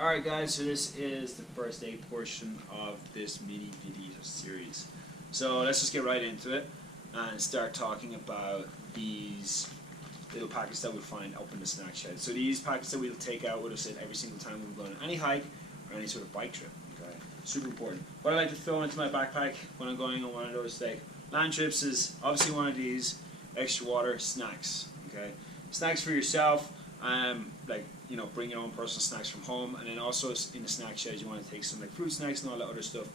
Alright guys, so this is the first aid portion of this mini video series. So let's just get right into it and start talking about these little packets that we'll find up in the snack shed. So these packets that we'll take out with us every single time we're going on any hike or any sort of bike trip. Okay, super important. What I like to throw into my backpack when I'm going on one of those like land trips is obviously one of these, extra water, snacks. Okay, snacks for yourself. Like, you know, bring your own personal snacks from home, and then also in the snack shed you want to take some like fruit snacks and all that other stuff.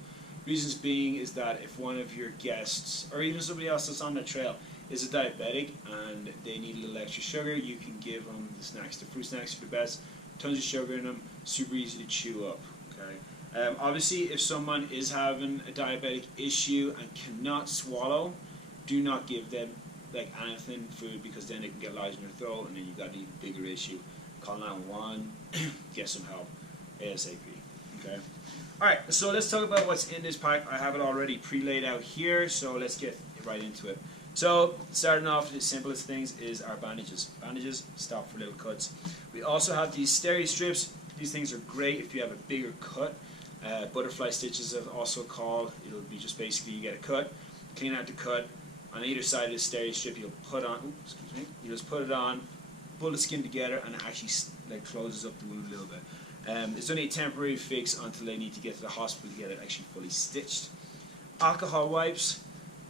Reasons being is that if one of your guests or even somebody else that's on the trail is a diabetic and they need a little extra sugar, you can give them the snacks. The fruit snacks are the best, tons of sugar in them, super easy to chew up. Okay. Obviously, if someone is having a diabetic issue and cannot swallow, do not give them like anything food, because then they can get lodged in their throat and then you've got an even bigger issue. Call 911, get some help ASAP. Okay. Alright, so let's talk about what's in this pack. I have it already pre-laid out here, so let's get right into it. So starting off, the simplest things is our bandages. Bandages stop for little cuts. We also have these steri strips. These things are great if you have a bigger cut. Butterfly stitches are also called. It'll be just basically you get a cut, clean out the cut. On either side of the steri strip, you'll put on. You just put it on, pull the skin together, and it actually like closes up the wound a little bit. It's only a temporary fix until they need to get to the hospital to get it actually fully stitched. Alcohol wipes,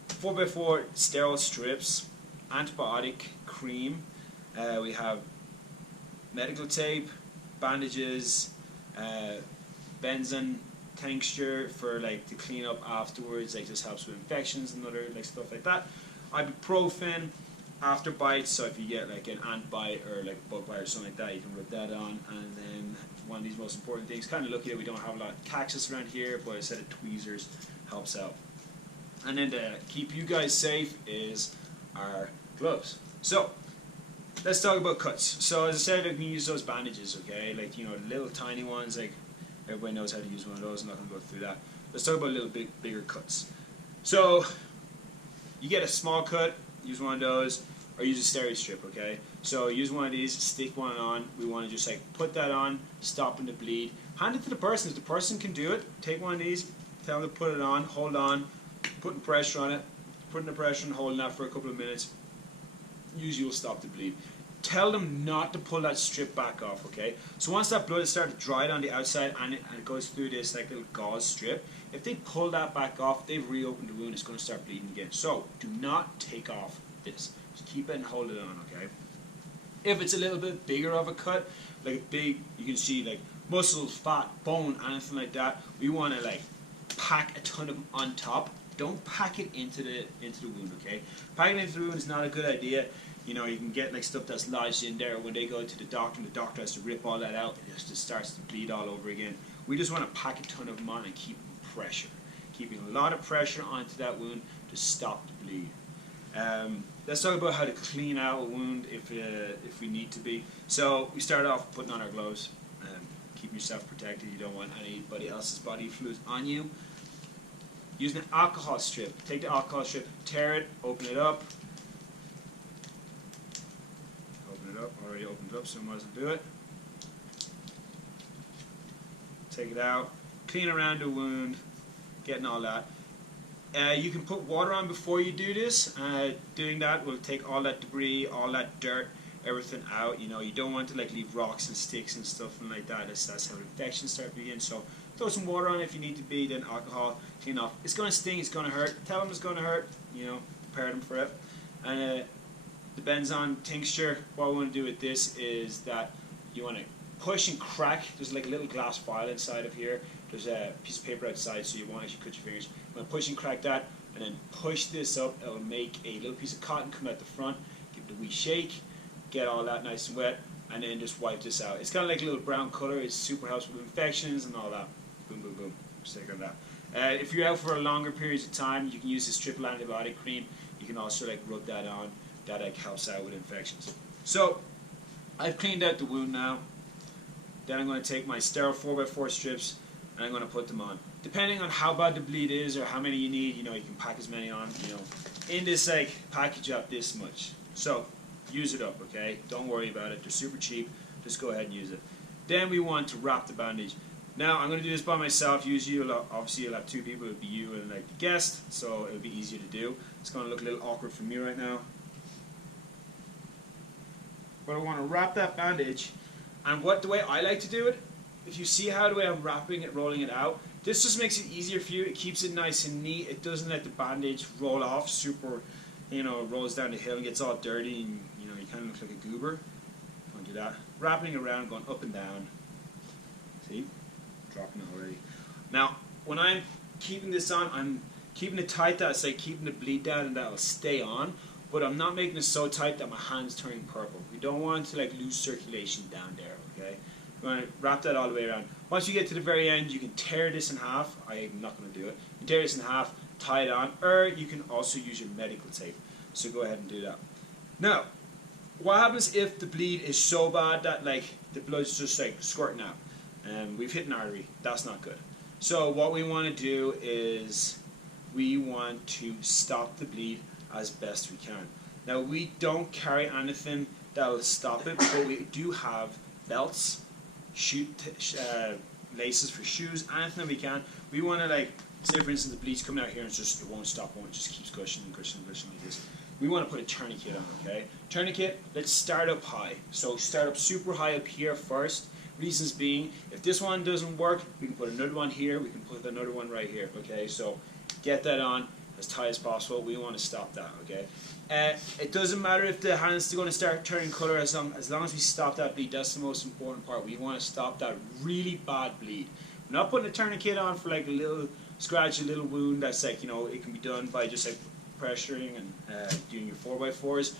4x4 sterile strips, antibiotic cream. We have medical tape, bandages, benzene tincture for like to clean up afterwards, like this helps with infections and other like stuff like that. Ibuprofen after bites, so if you get like an ant bite or like bug bite or something like that, you can rub that on. And then one of these most important things, kind of lucky that we don't have a lot of cactus around here, but a set of tweezers helps out. And then to keep you guys safe is our gloves. So let's talk about cuts. So as I said, you can use those bandages, okay, like, you know, little tiny ones, like everybody knows how to use one of those. I'm not going to go through that. Let's talk about little bigger cuts. So you get a small cut, use one of those, or use a steri strip, okay? So use one of these, stick one on. We want to just like put that on, stopping the bleed. Hand it to the person. If the person can do it, take one of these, tell them to put it on, hold on, putting pressure on it, putting the pressure and holding that for a couple of minutes. Usually will stop the bleed. Tell them not to pull that strip back off, okay? So once that blood has started to dry on the outside and it goes through this like little gauze strip, if they pull that back off, they've reopened the wound, it's going to start bleeding again. So do not take off this. Just keep it and hold it on, okay? If it's a little bit bigger of a cut, like a big, you can see like muscles, fat, bone, anything like that, we want to like pack a ton of them on top. Don't pack it into the wound, okay? Packing it into the wound is not a good idea. You know, you can get like stuff that's lodged in there. When they go to the doctor and the doctor has to rip all that out, it just starts to bleed all over again. We just want to pack a ton of them on and keep pressure. Keeping a lot of pressure onto that wound to stop the bleed. Let's talk about how to clean out a wound if we need to be. So we start off putting on our gloves. Keep yourself protected. You don't want anybody else's body fluids on you. Using an alcohol strip. Take the alcohol strip, tear it, open it up. Open it up. Already opened it up, so I might as well do it. Take it out. Clean around the wound. Getting all that. You can put water on before you do this. Doing that will take all that debris, all that dirt, everything out. You know, you don't want to like leave rocks and sticks and stuff and like that. That's how infections start to begin. So throw some water on if you need to be. Then alcohol, clean off. It's going to sting. It's going to hurt. Tell them it's going to hurt. You know, prepare them for it. And the benzene tincture. What we want to do with this is that you want to push and crack. There's like a little glass vial inside of here. There's a piece of paper outside, so you won't actually cut your fingers. You want to push and crack that, and then push this up. It will make a little piece of cotton come out the front. Give it a wee shake. Get all that nice and wet, and then just wipe this out. It's kind of like a little brown color. It super helps with infections and all that. Boom, boom, boom. Just take on that. If you're out for a longer periods of time, you can use this triple antibiotic cream. You can also like rub that on. That like helps out with infections. So I've cleaned out the wound now. Then I'm going to take my sterile 4x4 strips and I'm going to put them on. Depending on how bad the bleed is or how many you need, you know, you can pack as many on. You know, in this like package up this much. So use it up, okay? Don't worry about it. They're super cheap. Just go ahead and use it. Then we want to wrap the bandage. Now I'm going to do this by myself. Usually, obviously, you'll have two people. It'll be you and like the guest, so it'll be easier to do. It's going to look a little awkward for me right now. But I want to wrap that bandage, and the way I like to do it, if you see how the way I'm wrapping it, rolling it out, this just makes it easier for you. It keeps it nice and neat. It doesn't let the bandage roll off super, it rolls down the hill and gets all dirty, and you kind of look like a goober. Don't do that. Wrapping around, going up and down. See? Dropping it already. Now, when I'm keeping this on, I'm keeping it tight that it's like keeping the bleed down and that'll stay on, but I'm not making it so tight that my hand's turning purple. We don't want to like lose circulation down there, okay? You want to wrap that all the way around. Once you get to the very end, you can tear this in half. I'm not going to do it. You can tear this in half, tie it on, or you can also use your medical tape. So go ahead and do that. Now, what happens if the bleed is so bad that like the blood's just like squirting out? We've hit an artery. That's not good. So what we want to do is we want to stop the bleed as best we can. Now we don't carry anything that will stop it, but we do have belts, laces for shoes, anything that we can. We want to like, say for instance the bleed's coming out here and it won't stop, it just keeps gushing and gushing and gushing like this. We want to put a tourniquet on, okay? Tourniquet, let's start up high. So start up super high up here first. Reasons being, if this one doesn't work, we can put another one here, we can put another one right here, okay? So get that on as tight as possible. We want to stop that, okay? It doesn't matter if the hand's going to start turning color, as long as we stop that bleed. That's the most important part. We want to stop that really bad bleed. We're not putting a tourniquet on for like a little scratch, a little wound that's like, it can be done by just like pressuring and doing your 4x4s.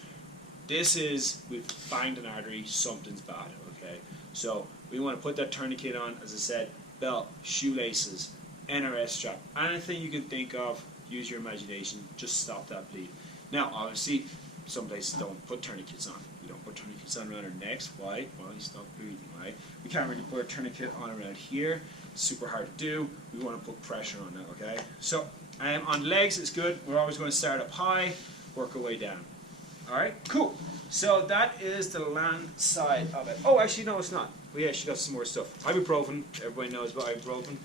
This is, we've banged an artery, something's bad, okay? So we want to put that tourniquet on, as I said, belt, shoelaces, NRS strap, anything you can think of, use your imagination, just stop that bleed. Now, obviously, some places don't put tourniquets on. We don't put tourniquets on around our necks. Why? Well, you stop breathing, right? We can't really put a tourniquet on around here. It's super hard to do. We want to put pressure on that, okay? So, on legs, it's good. We're always going to start up high, work our way down. All right, cool. So that is the land side of it. Oh, actually, no, it's not. We actually got some more stuff. Ibuprofen. Everybody knows about ibuprofen.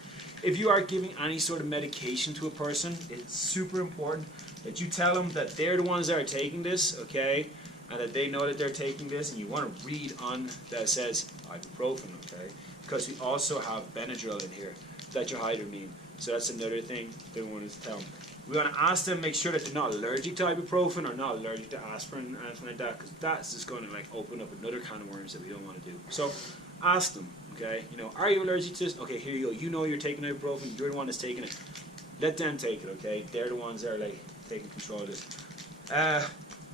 If you are giving any sort of medication to a person, it's super important that you tell them that they're the ones that are taking this, okay, and that they know that they're taking this, and you want to read on that says ibuprofen, okay, because we also have Benadryl in here, dihydramine. So that's another thing they want to tell them. We want to ask them, make sure that they're not allergic to ibuprofen or not allergic to aspirin or anything like that, because that's just going to like open up another can of worms that we don't want to do. So ask them, okay, are you allergic to this? Okay, here you go. You know you're taking ibuprofen. You're the one that's taking it. Let them take it, okay? They're the ones that are like taking control of this.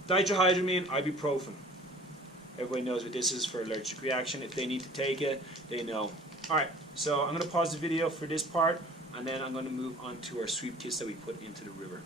Dihydramine, ibuprofen. Everybody knows what this is for allergic reaction. If they need to take it, they know. All right, so I'm going to pause the video for this part, and then I'm going to move on to our sweep kits that we put into the river.